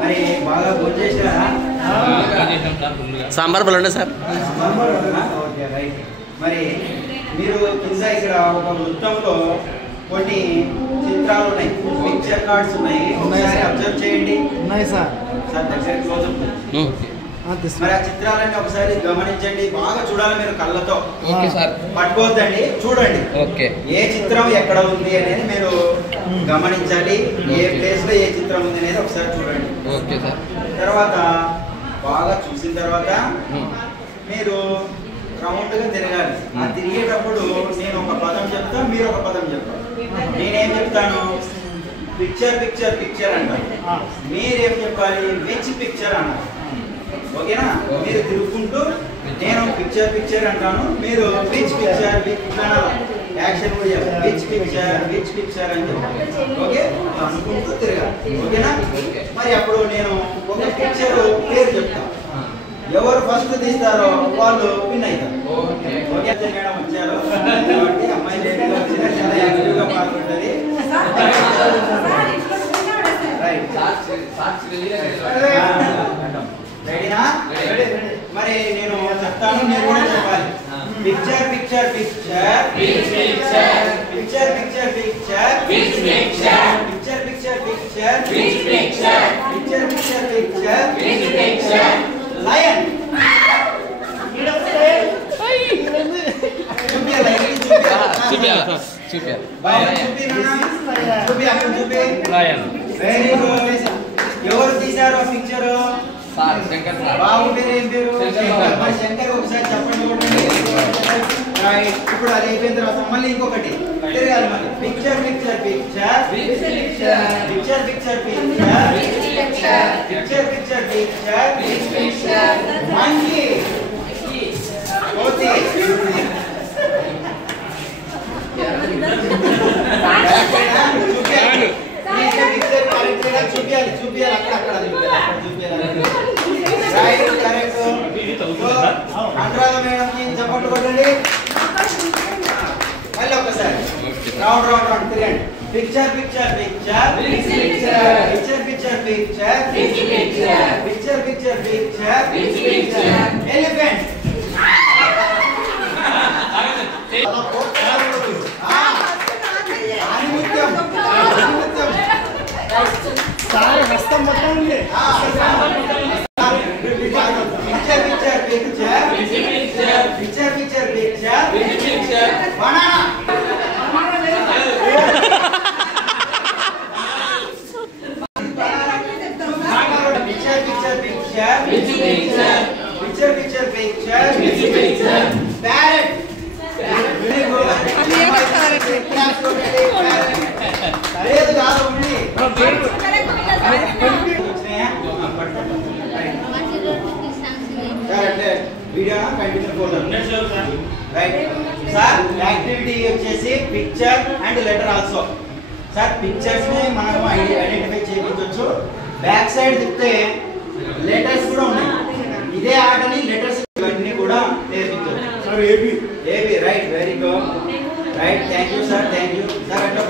మరి బాగా భోజనం చేశారా? సాంబార్ బలండి సార్. Okay right. మరి మీరు కింద ఇక్కడ ఒక వృత్తంలో కొన్ని చిత్రాలు ఉన్నాయి, పిక్చర్ కార్డ్స్ ఉన్నాయి, ఒకసారి అబ్జర్వ్ చేయండి. ఉన్నాయి సార్. సార్ దగ్గర క్లోజ్ అప్. మరి ఆ చిత్రాలన్నీ ఒకసారి గమనించండి, బాగా చూడాలి మీరు కళ్ళతో. Okay sir. పట్టుకోవద్దండి, చూడండి. ఓకే. ఏ చిత్రం ఎక్కడ ఉంది అనేది మీరు గమనించాలి, ఏ ప్లేస్ లో ఏ చిత్రం ఉంది అనేది ఒకసారి చూడండి. Okay sir. తర్వాత బాగా చూసిన తర్వాత మీరు రౌండ్ గా తిరగాలి. ఆ తిరిగేటప్పుడు నేను ఒక పదం చెప్తా, మీరు ఒక పదం చెప్తారు. నేనేం చెప్తాను? పిక్చర్ పిక్చర్ పిక్చర్ అంటారు. మీరేం చెప్పాలి? విచ్ పిక్చర్ అన్నారు. ఓకేనా? మీరు తిరుగుకుంటూ నేను పిక్చర్ పిక్చర్ అంటాను, మీరు విచ్ పిక్చర్ యాక్షన్ కూడా చెప్పాలి. విచ్ పిక్చర్ అని చెప్పాలి. ఓకే, అనుకుంటూ తిరగాలి. ఓకేనా? మరి అప్పుడు నేను ఒక పిక్చర్ పేరు చెప్తాను, ఎవరు ఫస్ట్ తీస్తారో వాళ్ళు విన్ అవుతారు. ఓకే మేడం వచ్చారు కాబట్టి అమ్మాయి లేట్గా వచ్చినా చాలా యాక్టివ్గా పాల్గొంటుంది. రెడీనా? మరి నేను చెప్తాను, మీరు కూడా చెప్పాలి. Picture picture picture picture picture picture picture picture picture picture picture picture picture lion. ఎవరు తీశారో పిక్చర్? బాబు పేరు ఏం పేరు? శంకర్. ఒకసారి చెప్పండి. ఇప్పుడు అది అయిపోయిన తర్వాత మళ్ళీ ఇంకొకటి తిరగాలి. మళ్ళీ picture picture picture picture picture picture picture picture monkey. చూపించాలి చూపించాలి అక్కడ రైట్, కరెక్ట్. అనురాధ మేడంకి చప్పట్లు కొట్టండి. మళ్ళీ ఒకసారి రౌండ్ రౌండ్ రౌండ్ తిరగండి. Picture picture picture picture picture picture picture picture picture elephant. హస్తం మొత్తం ఉంది. Picture picture picture picture picture picture banana. Picture picture picture picture picture picture parrot. లేదు కాదు ఉంది. Video continue right sir. Activity వచ్చేసి picture and letter also. Sir pictures ని మనం identify చేయించవచ్చు. బ్యాక్ సైడ్ తిప్పితే లెటర్స్ కూడా ఉన్నాయి. ఇదే ఆటని లెటర్స్ ఇవన్నీ కూడా నేర్పించవచ్చు. A B right, very good right. Thank you sir, thank you sir. అంటే